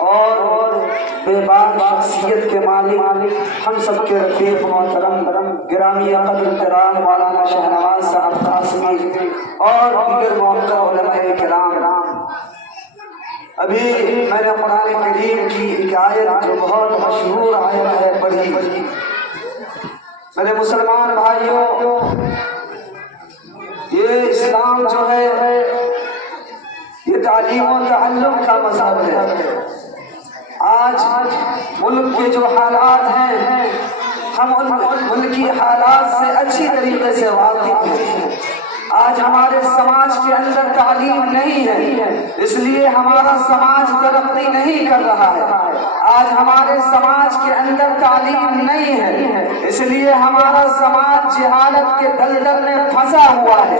اور بے بار شخصیت کے مالک ہم سب کے رفیق محترم گرامی قدر کرام مولانا شہنواز صاحب قاسمی اور دیگر معزز علماء کرام، ابھی میں نے قرآن کریم کی ایک آیت جو بہت مشہور آیت ہے پڑھی۔ میرے مسلمان بھائیوں، یہ اسلام جو ہے یہ تعلیم و تعلم کا مذہب ہے۔ آج ملک کے جو حالات ہیں ہم ان ملکی حالات سے اچھی طریقے سے واقف ہیں۔ آج ہمارے سماج کے اندر تعلیم نہیں ہے، اس لیے ہمارا سماج ترقی نہیں کر رہا ہے۔ آج ہمارے سماج کے اندر تعلیم نہیں ہے، اس لیے ہمارا سماج جہالت کے دلدل میں پھنسا ہوا ہے۔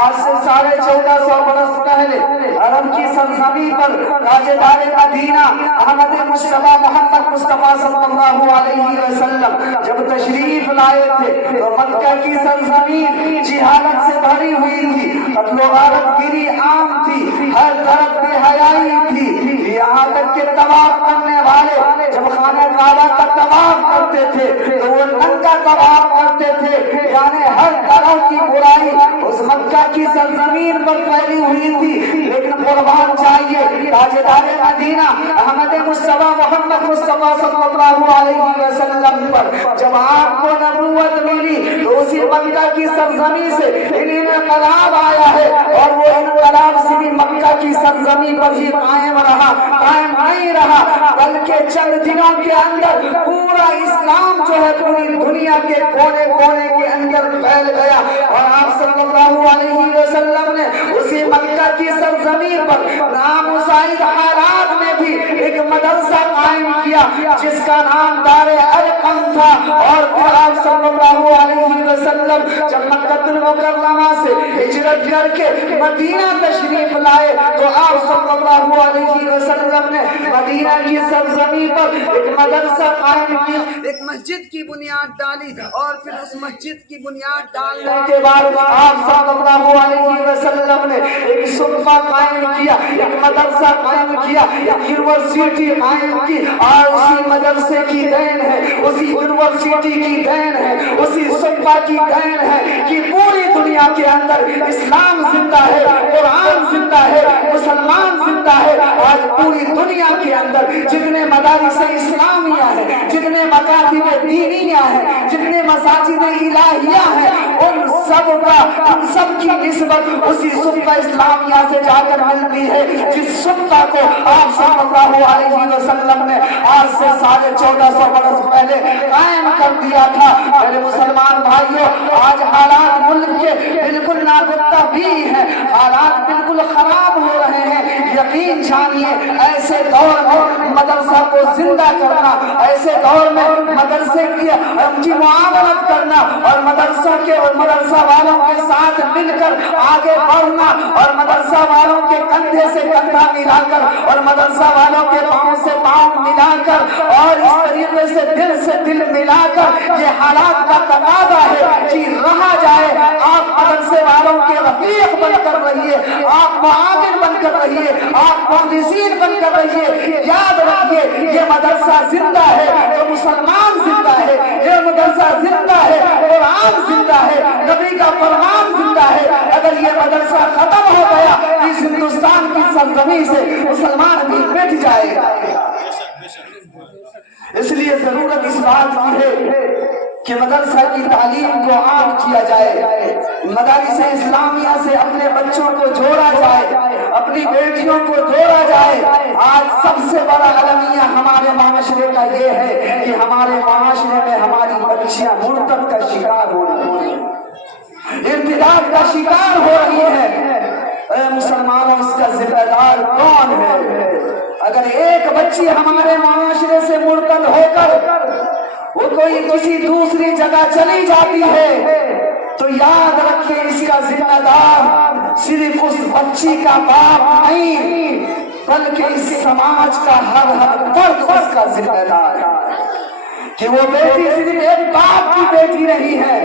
آج سے 1450 برس پہلے عرب کی سرزمین پر تاجدار مدینہ احمد مصطفیٰ محمد مصطفیٰ صلی اللہ علیہ وسلم جب تشریف لائے تھے تو مکہ کی سرزمین جہالت سے بھری ہوئی تھی، قتل و غارت گیری عام تھی، ہر طرف بے حیائی تھی، یہاں تک کہ طواف کرنے والے جب خانہ کعبہ کا طواف کرتے تھے تو وہ ننگا طواف کرتے تھے، یعنی ہر طرح کی برائی اس مکہ کی سرزمین پر پھیلی ہوئی تھی۔ لیکن قربان چاہیے تاجدار مدینہ احمد مصطفیٰ محمد مصطفیٰ صلی اللہ علیہ وسلم پر جب آپ کو نبوت ملی تو اسی مکہ کی سرزمین سے انہیں انقلاب آیا ہے، اور وہ انقلاب صرف مکہ کی سرزمین پر ہی قائم نہیں رہا، بلکہ چند دنوں کے اندر پورا اسلام جو ہے پوری دنیا کے کونے کونے کے اندر پھیل گیا۔ اور آپ صلی اللہ علیہ وسلم نے اسی مکہ کی سرزمین پر نامساعد حالات میں بھی ایک مدرسہ قائم کیا جس کا نام دار ارقم تھا۔ اور پھر آپ صلی اللہ علیہ وسلم جب مکہ المکرمہ سے ہجرت کر کے مدینہ تشریف لائے تو آپ صلی اللہ علیہ وسلم نے مدینہ کی سرزمین پر ایک مدرسہ قائم کیا، ایک مسجد کی بنیاد ڈالی، اور پھر اس مسجد کی بنیاد ڈالنے کے بعد آپ صلی اللہ علیہ وسلم نے ایک صوبہ قائم کیا، ایک مدرسہ قائم کیا، ایک یونیورسٹی قائم کی، اور اسی مدرسے کی دین ہے، اسی یونیورسٹی کی دین ہے، اسی صوبہ کی دین ہے کہ پوری دنیا کے اندر اسلام زندہ ہے، قرآن زندہ ہے، مسلمان زندہ ہے۔ آج پوری دنیا کے اندر جتنے مدارس اسلامیہ ہیں، جتنے مکاتب دینیہ ہیں، جتنے مساجد الہیہ ہیں، ان سب کی نسبت اسی صوبہ اسلامیہ سے جا کر ملتی ہے، جس صوبہ کو آپ صلی اللہ علیہ وسلم نے آج سے 1450 برس پہلے قائم کر دیا تھا۔ میرے مسلمان بھائیوں، آج حالات ملک کے بالکل ناگفتہ بھی ہیں، حالات بالکل خراب ہو رہے ہیں۔ یقین جانیے ایسے دور میں مدرسہ کو زندہ کرنا، ایسے دور میں مدرسے کی معاونت کرنا، اور مدرسہ والوں کے ساتھ مل کر آگے بڑھنا، اور مدرسہ والوں کے کندھے سے کندھا ملا کر، اور مدرسہ والوں کے پاؤں سے پاؤں ملا کر، اور اس طریقے سے دل ملا کر یہ حالات کا تقاضا ہے کہ رہا جائے۔ آپ مدرسے والوں کے رفیق بن کر رہیے، آپ معاون بن کر رہیے، آپ مخلصین بن کر رہیے۔ یاد رکھیے یہ مدرسہ زندہ ہے تو مسلمان زندہ ہے، یہ مدرسہ زندہ ہے، قرآن زندہ ہے، نبی کا فرمان زندہ ہے۔ اگر یہ مدرسہ ختم ہو گیا اس ہندوستان کی سرزمین سے مسلمان بھی مٹ جائے گا۔ اس لیے ضرورت اس بات کی ہے کہ مدرسہ کی تعلیم کو عام کیا جائے، مدارس اسلامیہ سے اپنے بچوں کو جوڑا جائے، اپنی بیٹیوں کو جوڑا جائے۔ آج سب سے بڑا المیہ ہمارے معاشرے کا یہ ہے کہ ہمارے معاشرے میں ہماری بچیاں مرتد کا شکار ہو رہی ہیں، ارتداد کا شکار ہو رہی ہیں۔ اے مسلمانوں، اس کا ذمہ دار کون ہے؟ اگر ایک بچی ہمارے معاشرے سے مرتد ہو کر وہ کوئی کسی دوسری جگہ چلی جاتی ہے تو یاد رکھیں اس کا ذمہ دار صرف اس بچی کا باپ نہیں بلکہ اس سماج کا ہر فرد اس کا ذمہ دار ہے، کہ وہ بیٹی صرف ایک باپ کی بیٹی نہیں ہے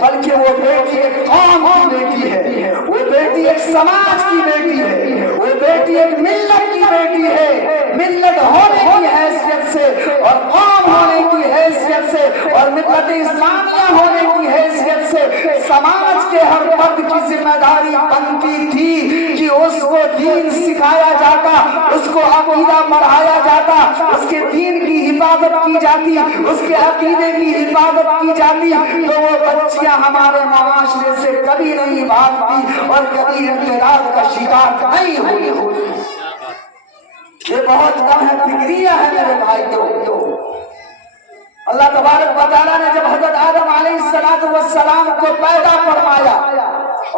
بلکہ وہ بیٹی ایک قوم کی بیٹی ہے، وہ بیٹی ایک سماج کی بیٹی ہے، وہ بیٹی ایک ملت کی کی بیٹی ہے، ملت ہونے کی حیثیت سے اور قوم ہونے کی حیثیت سے اور ملت اسلامیہ ہونے کی حیثیت سے سماج کے ہر فرد کی ذمہ داری بنتی تھی کہ اس کو دین سکھایا جاتا، اس کو عقیدہ پڑھایا جاتا، اس کے دین کی حفاظت کی جاتی، اس کے عقیدے کی حفاظت کی جاتی، تو وہ بچیاں ہمارے معاشرے سے کبھی نہیں بھاگتی اور کبھی انقلاب کا شکار نہیں ہوئی۔ یہ بہت کم ہے، فکریہ ہے میرے بھائیوں۔ اللہ تبارک و تعالیٰ نے جب حضرت آدم علیہ السلام کو پیدا فرمایا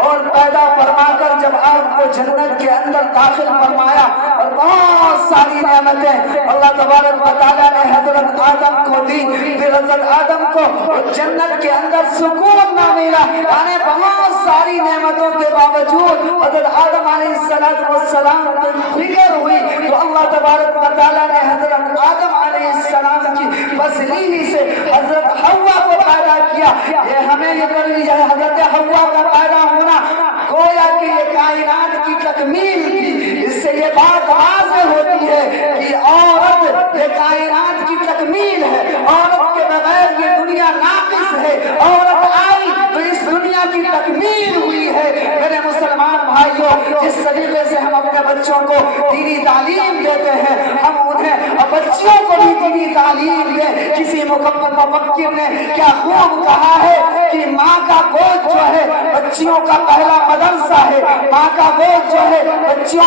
اور پیدا فرما کر جب آپ کو جنت کے اندر داخل فرمایا اور بہت ساری نعمتیں اللہ تبارک و تعالیٰ نے حضرت آدم کو دی، پھر حضرت آدم کو جنت کے اندر سکون نہ ملا، یعنی بہت ساری نعمتوں کے باوجود حضرت آدم علیہ السلام کو فکر ہوئی تو اللہ تبارک و تعالیٰ نے حضرت آدم علیہ السلام کی وسیلے سے حضرت حوا کو پیدا کیا۔ یہ ہمیں یہ کر لیا ہے، حضرت حوا کا پیدا ہونا گویا کہ یہ کائنات کی تکمیل تھی۔ اس سے یہ بات واضح ہوتی ہے کہ عورت یہ کائنات کی تکمیل ہے، عورت کے بغیر یہ دنیا ناقص ہے، عورت آئی تو اس دنیا کی تکمیل ہوئی ہے۔ میرے مسلمان بھائیوں، جس طریقے سے ہم اپنے بچوں کو دینی تعلیم دیتے ہیں، ہم انہیں بچیوں کو بھی دینی تعلیم دیں۔ کسی مفکر نے کیا خوب کہا ہے کہ ماں کا گود جو ہے بچیوں کا پہلا مدرسہ ہے، ماں کا گود جو ہے بچے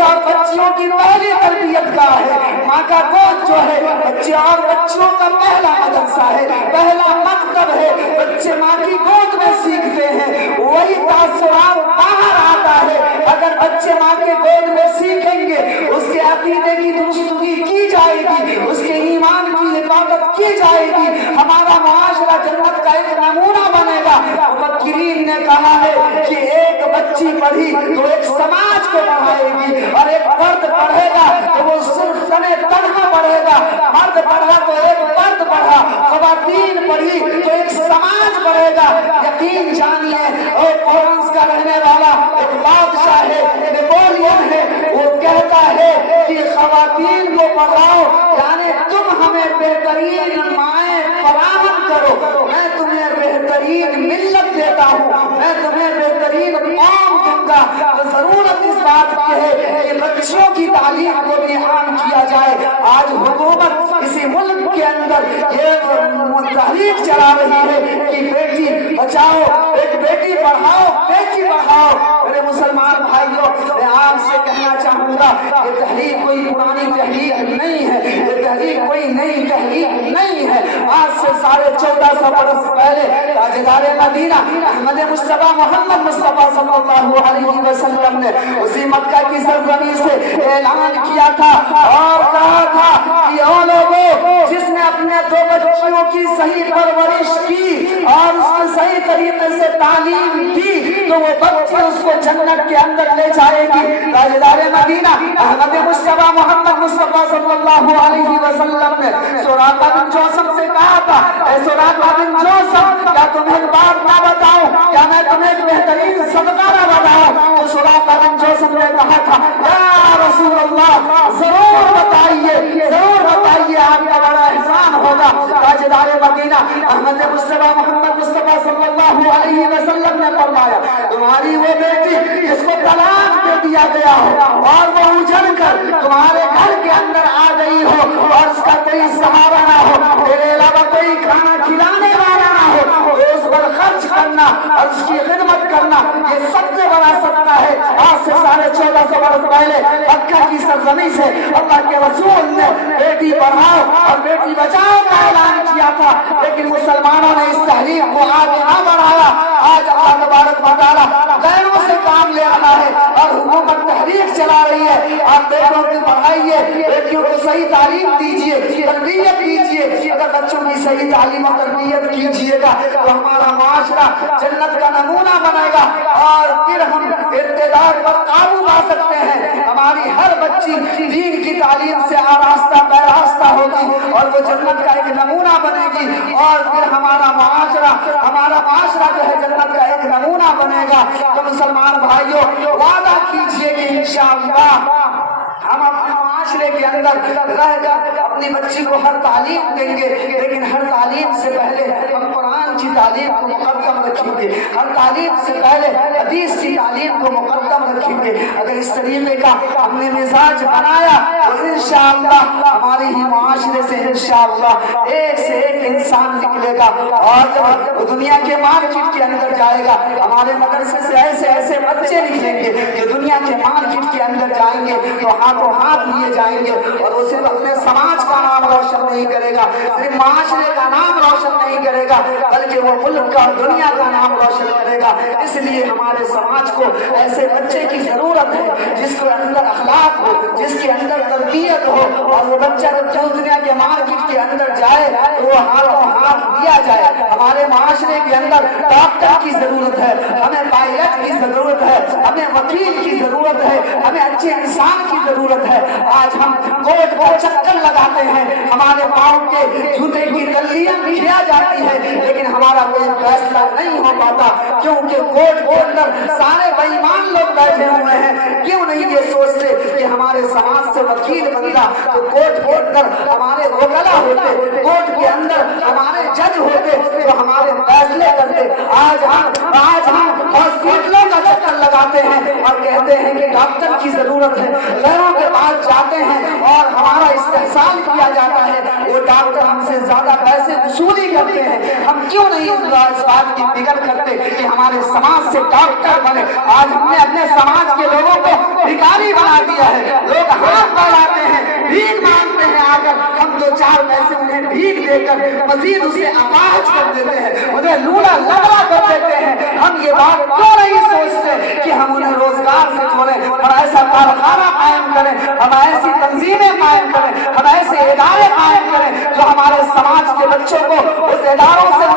اور بچیوں کی پہلی تربیت کا ہے، ماں کا گود جو ہے بچے اور بچیوں کا پہلا مدرسہ ہے، پہلا مکتب ہے۔ بچے ماں کی گود میں سیکھتے ہیں، وہی تاثرات باہر آتا ہے۔ اگر بچے ماں کے گود میں سیکھیں گے، اس کے عقیدے کی درستگی کی جائے گی، اس کے ایمان کی حفاظت کی جائے گی، ہمارا معاشرہ جنت کا ایک نمونہ بنے گا۔ مفکرین نے کہا ہے کہ ایک بچی پڑھی تو ایک سماج کو پڑھائے گی، اور ایک فرد پڑھے گا تو وہ صرف تنہا پڑھے گا، مرد پڑھا تو ایک فرد پڑھا، خواتین پڑھی تو ایک سماج پڑھے گا۔ یقین جانیے، اور فلورنس کا رہنے والا ایک بادشاہ ہے، نیپولین ہے، وہ کہتا ہے کہ خواتین کو پڑھاؤ، یعنی تم ہمیں بہترین مائیں فراہم کرو، میں تمہیں بہترین ملت دیتا ہوں، میں تمہیں بہترین قوم دوں گا۔ تو ضرورت اس بات کی ہے کہ بچوں کی تعلیم کو بھی عام کیا جائے۔ آج حکومت اسی ملک کے اندر یہ تحریک چلا رہی ہے کہ بیٹی بچاؤ، ایک بیٹی پڑھاؤ، بیٹی پڑھاؤ۔ میرے مسلمان بھائیوں، میں آپ سے کہنا چاہوں گا یہ تحریک کوئی پرانی تحریک نہیں ہے، یہ تحریک کوئی نئی تحریک نہیں ہے۔ آج سے 1450 برس پہلے تاجدار مدینہ احمد مصطفیٰ محمد مصطفیٰ صلی اللہ علیہ وسلم نے اسی مکہ کی سرزمین سے اعلان کیا تھا اور کہا تھا کہ او لوگوں، جس نے اپنے 2 بچیوں کی صحیح پرورش کی اور اس کو صحیح طریقے سے تعلیم دی تو وہ بچی اس کو جنت کے اندر لے جائے گی۔ تاجدار مدینہ احمد مصطفیٰ محمد مصطفیٰ صلی اللہ علیہ وسلم نے سراقہ بن جوسم سے کہا تھا، اے سراقہ بن جوسم، کیا تمہیں ایک بات نہ بتاؤں، کیا میں تمہیں ایک بہترین صدقہ نہ بتاؤں؟ تو سراقہ بن جوسم نے کہا تھا، یا رسول اللہ، ضرور بتائیے، ضرور بتائیے، آپ کا بڑا احسان ہوگا۔ تاجدار مدینہ احمد مصطفیٰ محمد مصطفیٰ صلی اللہ علیہ وسلم نے فرمایا، تمہاری وہ بیٹی جس کو طلاق دے دیا گیا ہو اور وہ اجڑ کر تمہارے گھر کے اندر آ گئی ہو اور اس کا کوئی سہارا نہ ہو، تیرے علاوہ کوئی کھانا کھلانے والا نہ ہو، تو اس پر خرچ کرنا اور اس کی خدمت کرنا یہ سب سے بڑا صدقہ ہے۔ آج سے 1450 برس پہلے مکہ کی سرزمین سے اللہ کے رسول نے بیٹی پڑھاؤ اور بیٹی بچاؤ کا اعلان کیا تھا، لیکن مسلمانوں نے اس تحریک کو آگے نہ بڑھایا۔ آج اللہ تبارک و تعالیٰ غیروں سے کام لے رہا ہے اور حکومت تحریک چلا رہی ہے۔ آپ بیٹوں کو پڑھائیے، بیٹیوں کو صحیح تعلیم دیجیے، تربیت دیجیے۔ اگر بچوں کی صحیح تعلیم اور تربیت کیجیے گا تو ہمارا معاشرہ جنت کا نمونہ بنے گا اور پھر ہم ارتداد پر قابو پا سکتے ہیں۔ ہماری ہر بچی دین کی تعلیم سے آراستہ پیراستہ ہوگی اور وہ جنت کا ایک نمونہ بنے گی اور پھر ہمارا معاشرہ جو ہے جنت کا ایک نمونہ بنے گا۔ تو مسلمان بھائیوں، وعدہ کیجئے کہ انشاءاللہ معاشرے کے اندر رہ کر اپنی بچی کو ہر تعلیم دیں گے، لیکن ہر تعلیم سے پہلے ہم قرآن کی تعلیم کو مقدم رکھیں گے، ہر تعلیم سے پہلے حدیث کی تعلیم کو مقدم رکھیں گے۔ اگر اس طریقے کا ہم نے مزاج بنایا تو انشاءاللہ ہمارے ہی معاشرے سے انشاءاللہ ایک سے ایک انسان نکلے گا، اور جب دنیا کے مارکیٹ کے اندر جائے گا ہمارے مدرسے سے ایسے ایسے بچے نکلیں گے کہ دنیا کے مارکیٹ کے اندر جائیں گے تو ہاتھوں ہاتھ لیے جائیں گے، اور وہ صرف اپنے سماج کا نام روشن نہیں کرے گا، صرف معاشرے کا نام روشن نہیں کرے گا، بلکہ وہ ملک کا دنیا کا نام روشن کرے گا۔ اس لیے ہمارے سماج کو ایسے بچے کی ضرورت ہے جس کے اندر اخلاق ہو، جس کے اندر تربیت ہو، اور وہ بچہ جو دنیا کے مارکیٹ کے اندر جائے تو وہ ہاتھوں ہاتھ لیا جائے۔ ہمارے معاشرے کے اندر ڈاکٹر کی ضرورت ہے، ہمیں پائلٹ کی ضرورت ہے، ہمیں وکیل کی ضرورت ہے، ہمیں اچھے انسان کی ضرورت ہے۔ آج ہم کوٹ کو چکر لگاتے ہیں، ہمارے پاؤں کے جوتے کی تلیاں کھیا جاتی ہے، لیکن ہمارا کوئی فیصلہ نہیں ہو پاتا، کیونکہ کوٹ کے اندر سارے بے ایمان لوگ بیٹھے ہوئے ہیں۔ کیوں نہیں یہ سوچتے کہ ہمارے سماج سے وکیل بنتا تو کوٹ کے اندر ہمارے وکلا ہوتے، کوٹ کے اندر ہمارے جج ہوتے تو ہمارے فیصلے کرتے۔ آج ہم ہاسپٹلوں کا چکر لگاتے ہیں اور کہتے ہیں کہ ڈاکٹر کی ضرورت ہے، غیروں کے پاس جاتے ہیں اور ہمارا استحسان کیا جاتا ہے، وہ ڈاکٹر ہم سے زیادہ پیسے وصولی کرتے ہیں۔ ہم کیوں نہیں اس بات کی فکر کرتے کہ ہمارے سماج سے ڈاکٹر بنے؟ آج ہم نے اپنے سماج کے لوگوں کو بھکاری بنا دیا ہے، لوگ ہاتھ پھیلاتے ہیں، بھیک مانگتے ہیں، آ کر ہم دو چار پیسے انہیں بھیک دے کر مزید اسے اپاہج کر دیتے ہیں، انہیں لولا لنگڑا کر دیتے ہیں۔ ہم یہ بات کیوں نہیں سوچتے کہ ہم انہیں روزگار سے جوڑیں، ہم ایسا کارخانہ قائم کریں، ہم ایسی تنظیمیں قائم کریں، ہم ایسے ادارے قائم کریں جو ہمارے سماج کے بچوں کو اس اداروں سے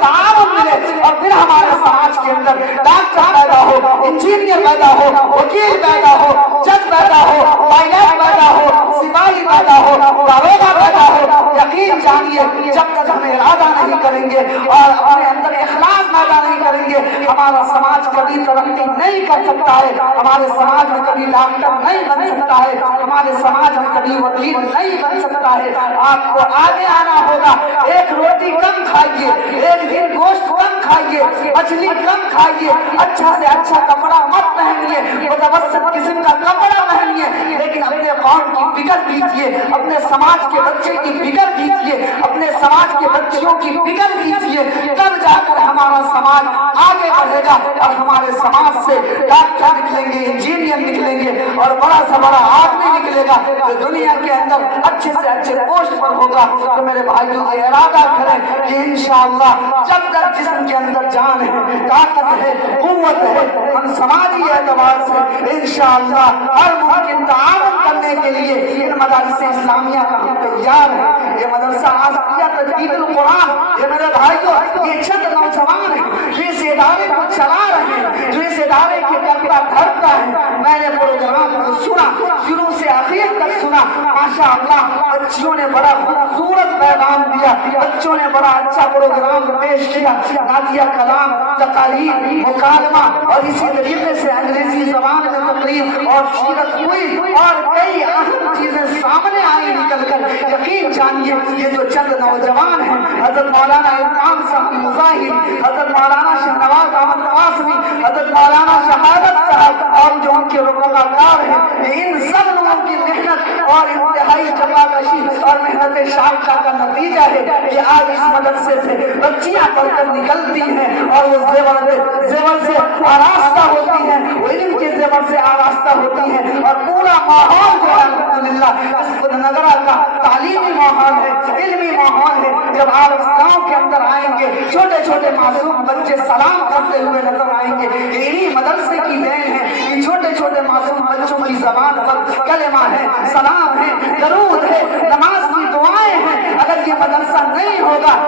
تعاون ملے، اور پھر ہمارے سماج کے اندر ڈاکٹر پیدا ہو، انجینئر پیدا ہو، وکیل پیدا ہو، جج پیدا ہو، پائلٹ پیدا ہو، سپاہی پیدا ہو، داروغہ پیدا ہو۔ یقین جانیے جب تک ہم ارادہ نہیں کریں گے اور اپنے اندر اخلاص پیدا نہیں کریں گے، ہمارا سماج کبھی ترقی نہیں کر سکتا ہے، ہمارے سماج میں کبھی ڈاکٹر نہیں بن سکتا ہے، ہمارے سماج میں کبھی وکیل نہیں بن سکتا ہے۔ آپ کو آگے آنا ہوگا، ایک روٹی کم کھائیے، ایک دن گوشت کم کھائیے، مچھلی کم کھائیے، اچھا سے اچھا کپڑا مت پہنیے، متوسط قسم کا کپڑا پہنیے، لیکن اپنے قوم کی فکر کیجیے، اپنے سماج کے بچے کی فکر کیجیے، اپنے سماج کے بچیوں کی فکر کیجیے، تب جا کر ہمارا سماج آگے بڑھے گا، اور ہمارے سماج سے ڈاکٹر نکلیں گے، انجینئر نکلیں گے، اور بڑا سے بڑا آدمی نکلے گا جو دنیا کے اندر اچھے سے اچھے پوسٹ پر ہوگا۔ تو میرے بھائیوں یہ ارادہ کریں کہ انشاءاللہ جب تک جسم کے اندر جان ہے، طاقت ہے، قوت ہے، ہم سماجی اعتبار سے انشاءاللہ ہر ممکن تعاون کرنے کے لیے ان مدارس اسلامیہ کا ہم تیار ہیں۔ یہ مدرسہ آسیہ تجدید القرآن، یہ میرے بھائیوں یہ چند نوجوان ہیں جو اس ادارے کو چلا رہے ہیں، جو اس ادارے کے کرتا دھرتا ہے۔ میں نے پروگرام کو سنا، شروع سے آخر تک سنا، ماشاءاللہ بچیوں نے بڑا خوبصورت پیغام دیا، بچوں نے بڑا اچھا پروگرام پیش کیا، نعتیہ کلام، تقاریر، مکالمہ، اور اسی طریقے سے انگریزی زبان میں تقریر اور سیرت ہوئی، اور کئی اہم چیزیں سامنے آئی نکل کر۔ یقین جانیے یہ جو چند نوجوان ہیں، حضرت مولانا امام صاحب مظاہر، حضرت مولانا شہنواز احمد قاسمی، حضرت مولانا شہادت صاحب، اور جو ان کے رفقا کار ہیں، ان سب لوگوں کی محنت اور انتہائی جفاکشی اور محنت شاقہ کا نتیجہ ہے کہ آج اس مدرسے سے بچیاں پڑھ کر نکلتی ہیں اور وہ زیور سے آراستہ ہوتی ہیں، وہ علم کے زیور سے آراستہ ہوتی ہیں، اور پورا ماحول جو ہے الحمدللہ اس بدھ نگرہ کا تعلیمی ماحول ہے، علمی ماحول ہے۔ جب آپ اس گاؤں کے اندر آئیں گے چھوٹے چھوٹے معصوم بچے سلام کرتے ہوئے نظر آئیں گے، یہ انہی مدرسے کی دین ہے۔ یہ چھوٹے چھوٹے معصوم بچوں کی زبان پر کلمہ ہے، سلام ہے، درود ہے، نماز کی دعائیں ہیں۔ اگر یہ مدرسہ نہیں ہوگا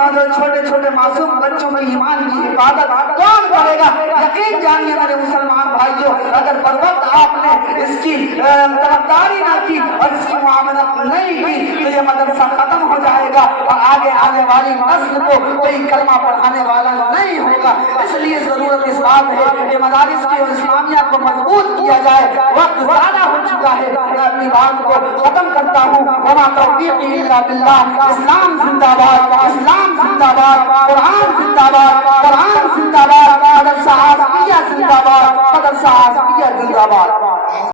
ان چھوٹے چھوٹے معصوم بچوں کی ایمان کی حفاظت کون کرے گا؟ یقین جانیے میرے مسلمان بھائیوں، اگر بر وقت آپ نے اس کی طرفداری نہ کی اور اس کی معاملت نہیں کی تو یہ مدرسہ ختم ہو جائے گا، اور آگے آنے والی نسل کو کوئی کلمہ پڑھانے والا نہیں ہوگا۔ اس لیے ضرورت اس بات ہے کہ مدارس کی اور اسلامیہ کو مضبوط کیا جائے۔ وقت زیادہ ہو چکا ہے میں اپنی بات کو ختم کرتا ہوں. وما توفیقی الا باللہ. اسلام زندہ باد, اسلام زندہ باد, قرآن زندہ باد, قرآن زندہ باد, مدرسہ آسفیہ زندہ باد, مدرسہ آسفیہ زندہ باد.